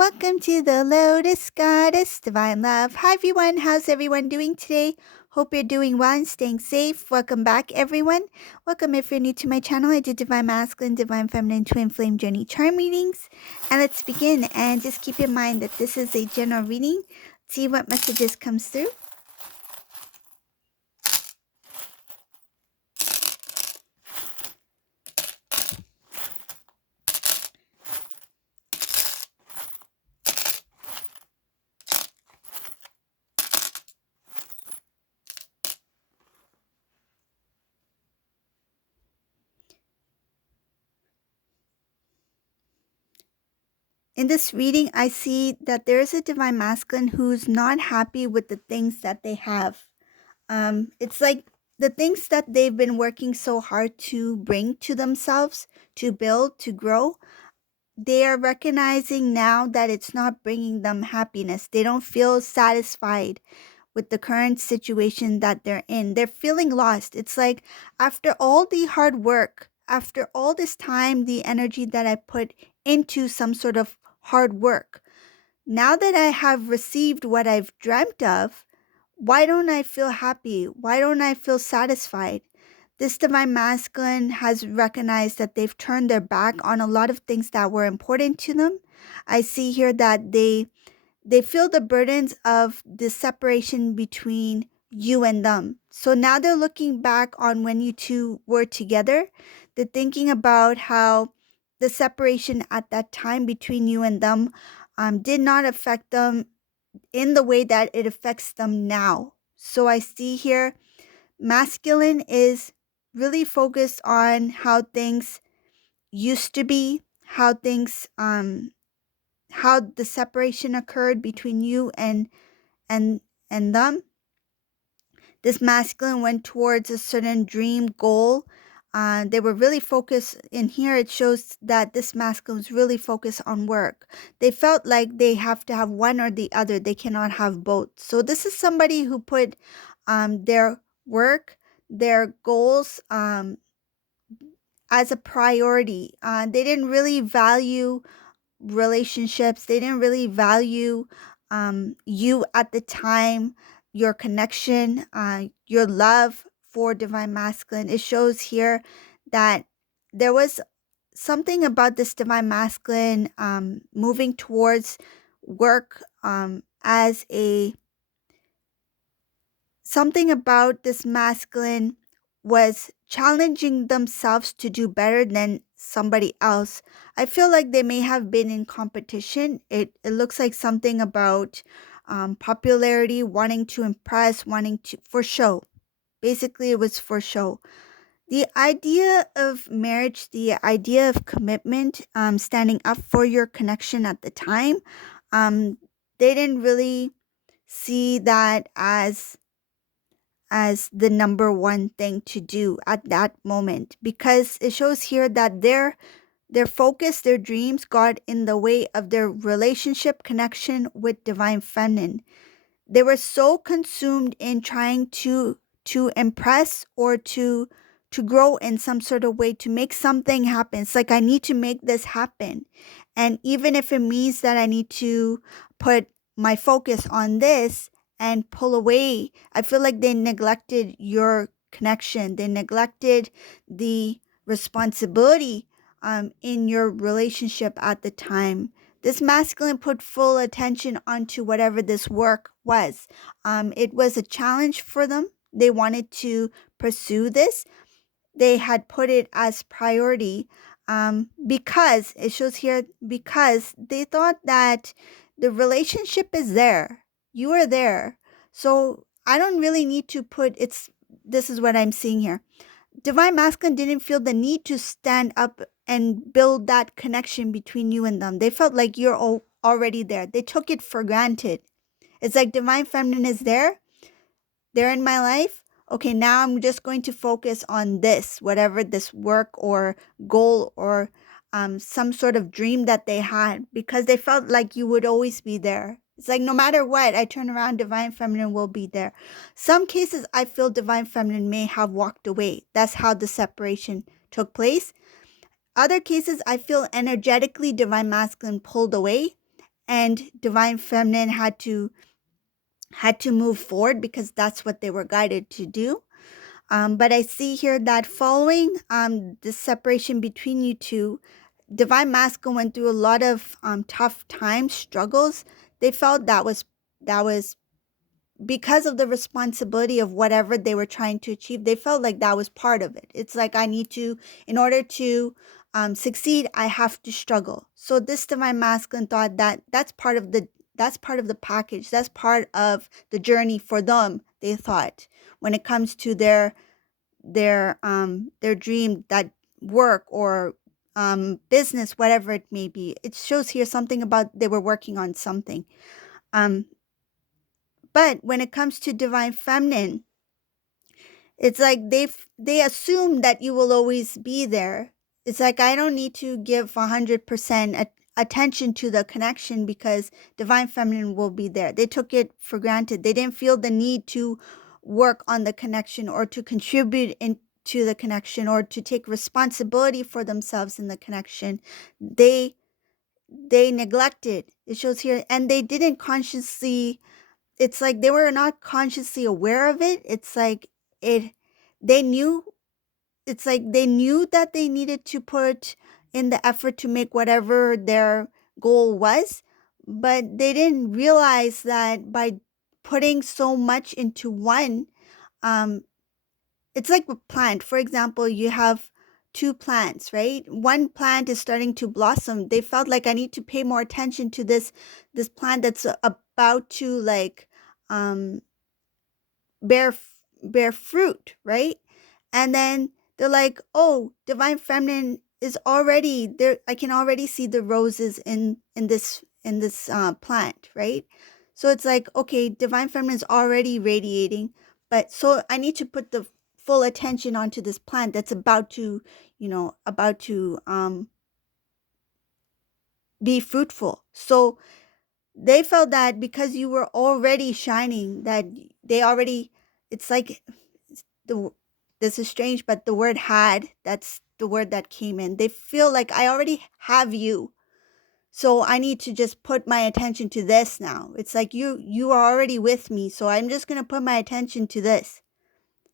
Welcome to the Lotus Goddess Divine Love. Hi everyone, how's everyone doing today? Hope you're doing well and staying safe. Welcome back everyone. Welcome if you're new to my channel. I do Divine Masculine, Divine Feminine, Twin Flame Journey Charm readings. And let's begin, and just keep in mind that this is a general reading. Let's see what messages comes through. In this reading, I see that there is a Divine Masculine who's not happy with the things that they have. It's like the things that they've been working so hard to bring to themselves, to build, to grow, they are recognizing now that it's not bringing them happiness. They don't feel satisfied with the current situation that they're in. They're feeling lost. It's like after all the hard work, after all this time, the energy that I put into some sort of hard work, now that I have received what I've dreamt of, why don't I feel happy? Why don't I feel satisfied? This Divine Masculine has recognized that they've turned their back on a lot of things that were important to them. I see here that they feel the burdens of the separation between you and them. So now they're looking back on when you two were together. They're thinking about how the separation at that time between you and them did not affect them in the way that it affects them now. So I see here masculine is really focused on how things used to be, how things how the separation occurred between you and them. This masculine went towards a certain dream goal. They were really focused. In here, it shows that this masculine was really focused on work. They felt like they have to have one or the other. They cannot have both. So this is somebody who put their work, their goals as a priority. They didn't really value relationships. They didn't really value you at the time, your connection, your love for Divine Masculine. It shows here that there was something about this Divine Masculine moving towards work as a something about this masculine was challenging themselves to do better than somebody else. I feel like they may have been in competition. It looks like something about popularity, wanting to impress, wanting to, for show. Basically, it was for show. The idea of marriage, the idea of commitment, standing up for your connection at the time, they didn't really see that as the number one thing to do at that moment, because it shows here that their focus, their dreams got in the way of their relationship connection with Divine Feminine. They were so consumed in trying to impress or to grow in some sort of way, to make something happen. It's like, I need to make this happen, and even if it means that I need to put my focus on this and pull away, I feel like they neglected your connection. They neglected the responsibility in your relationship at the time. This masculine put full attention onto whatever this work was. It was a challenge for them. They wanted to pursue this. They had put it as priority because it shows here, because they thought that the relationship is there. You are there. So I don't really need to put this is what I'm seeing here. Divine Masculine didn't feel the need to stand up and build that connection between you and them. They felt like you're already there. They took it for granted. It's like Divine Feminine is there. They're in my life. Okay, now I'm just going to focus on this, whatever this work or goal or some sort of dream that they had, because they felt like you would always be there. It's like, no matter what, I turn around, Divine Feminine will be there. Some cases, I feel Divine Feminine may have walked away. That's how the separation took place. Other cases, I feel energetically Divine Masculine pulled away and divine feminine had to move forward because that's what they were guided to do. But I see here that following the separation between you two, divine masculine went through a lot of tough times, struggles. They felt that was because of the responsibility of whatever they were trying to achieve. They felt like that was part of it. It's like, I need to, in order to succeed, I have to struggle. So this divine masculine thought that that's part of the package. That's part of the journey for them. They thought, when it comes to their dream, that work or business, whatever it may be. It shows here something about they were working on something. Um, but when it comes to divine feminine, it's like they assume that you will always be there. It's like, I don't need to give 100% attention to the connection because divine feminine will be there. They took it for granted. They didn't feel the need to work on the connection or to contribute into the connection or to take responsibility for themselves in the connection. They neglected. It shows here, and they didn't consciously, it's like they were not consciously aware of it. It's like it they knew, it's like they knew that they needed to put in the effort to make whatever their goal was, but they didn't realize that by putting so much into one, um it's like a plant. For example, you have two plants, right? One plant is starting to blossom. They felt like, I need to pay more attention to this plant that's about to like um bear bear fruit, right? And then they're like, oh, divine feminine is already there. I can already see the roses in this plant, right? So it's like, okay, divine feminine is already radiating, but so I need to put the full attention onto this plant that's about to, be fruitful. So they felt that because you were already shining, that they already, it's like the this is strange, but the word had, that's the word that came in. They feel like, I already have you, so I need to just put my attention to this now. It's like, you are already with me, so I'm just going to put my attention to this.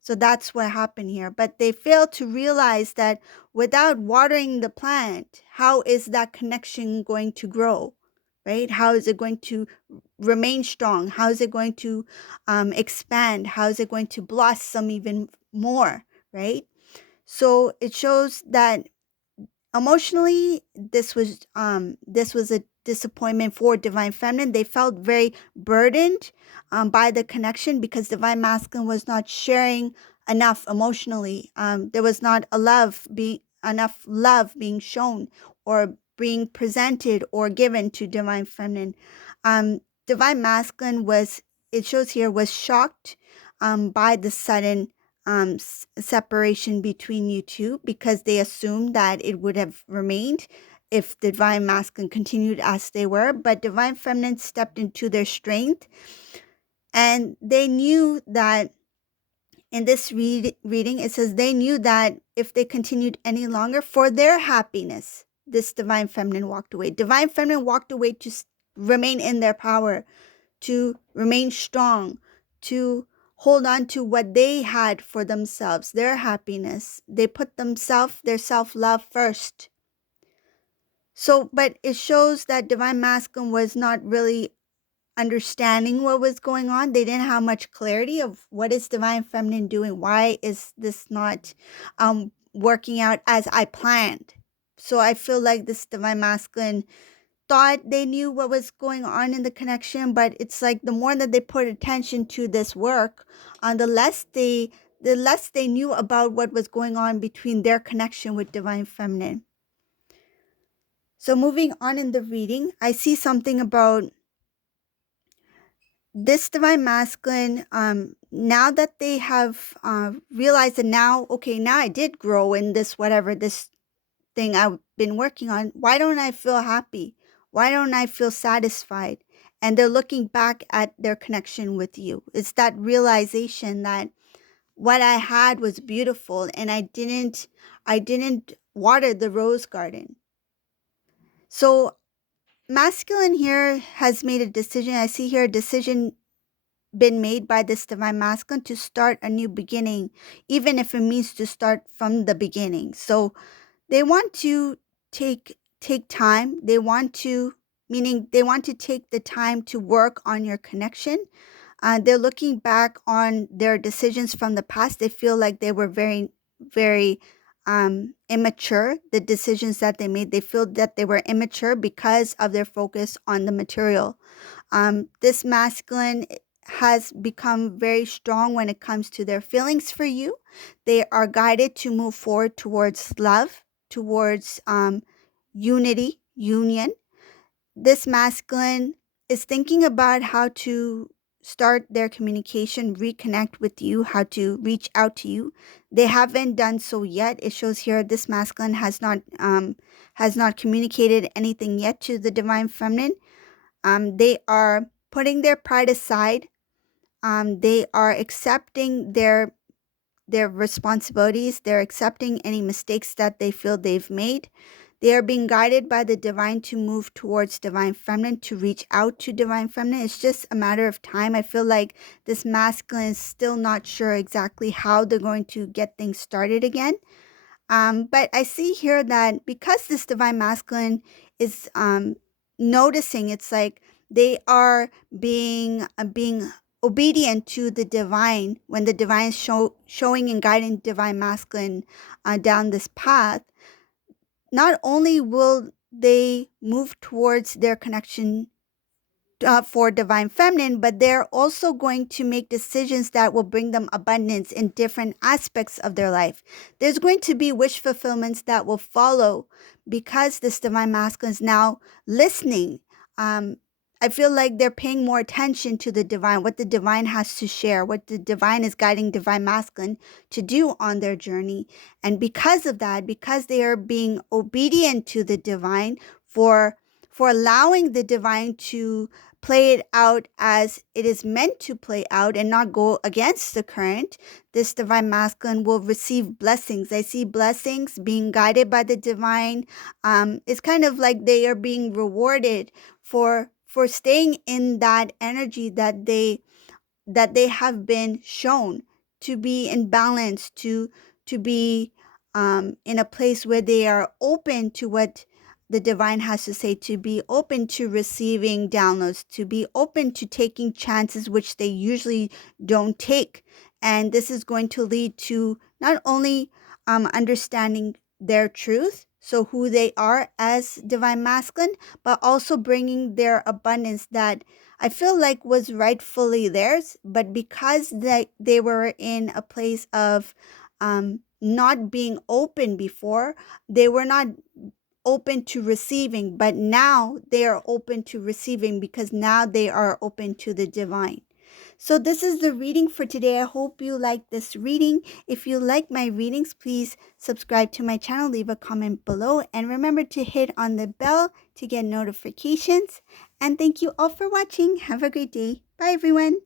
So that's what happened here. But they failed to realize that without watering the plant, how is that connection going to grow? Right? How is it going to remain strong? How is it going to expand? How is it going to blossom even more? Right? So it shows that emotionally, this was a disappointment for divine feminine. They felt very burdened by the connection because divine masculine was not sharing enough emotionally. There was not enough love being shown or being presented or given to divine feminine. Divine masculine was, it shows here, was shocked by the sudden separation between you two because they assumed that it would have remained if the divine masculine continued as they were. But divine feminine stepped into their strength, and they knew that in this reading, it says they knew that if they continued any longer for their happiness, this divine feminine walked away. Divine feminine walked away to remain in their power, to remain strong, to hold on to what they had for themselves, their happiness. They put themselves, their self-love first. So, but it shows that divine masculine was not really understanding what was going on. They didn't have much clarity of what is divine feminine doing. Why is this not working out as I planned? So I feel like this divine masculine thought they knew what was going on in the connection, but it's like the more that they put attention to this work, the less they knew about what was going on between their connection with divine feminine. So moving on in the reading, I see something about this divine masculine. Now that they have realized that now, okay, now I did grow in this, whatever this thing I've been working on, why don't I feel happy? Why don't I feel satisfied? And they're looking back at their connection with you. It's that realization that what I had was beautiful and I didn't water the rose garden. So masculine here has made a decision. I see here a decision been made by this divine masculine to start a new beginning, even if it means to start from the beginning. So they want to take time. They want to, meaning they want to take the time to work on your connection. They're looking back on their decisions from the past. They feel like they were very immature. The decisions that they made, they feel that they were immature because of their focus on the material. This masculine has become very strong when it comes to their feelings for you. They are guided to move forward towards love, towards unity, union. This masculine is thinking about how to start their communication, reconnect with you, how to reach out to you. They haven't done so yet. It shows here this masculine has not communicated anything yet to the divine feminine. They are putting their pride aside. They are accepting their responsibilities. They're accepting any mistakes that they feel they've made. They are being guided by the divine to move towards divine feminine, to reach out to divine feminine. It's just a matter of time. I feel like this masculine is still not sure exactly how they're going to get things started again. But I see here that because this divine masculine is noticing, it's like they are being obedient to the divine when the divine is showing and guiding divine masculine down this path. Not only will they move towards their connection for divine feminine, but they're also going to make decisions that will bring them abundance in different aspects of their life. There's going to be wish fulfillments that will follow because this divine masculine is now listening. I feel like they're paying more attention to the divine, what the divine has to share, what the divine is guiding divine masculine to do on their journey. And because of that, because they are being obedient to the divine for allowing the divine to play it out as it is meant to play out and not go against the current, this divine masculine will receive blessings. I see blessings being guided by the divine. It's kind of like they are being rewarded for staying in that energy that they have been shown to be in balance, to be in a place where they are open to what the divine has to say, to be open to receiving downloads, to be open to taking chances which they usually don't take. And this is going to lead to not only understanding their truth, so who they are as divine masculine, but also bringing their abundance that I feel like was rightfully theirs, but because they were in a place of not being open before, they were not open to receiving, but now they are open to receiving because now they are open to the divine. So this is the reading for today. I hope you like this reading. If you like my readings, please subscribe to my channel, leave a comment below, and remember to hit on the bell to get notifications. And thank you all for watching. Have a great day. Bye, everyone.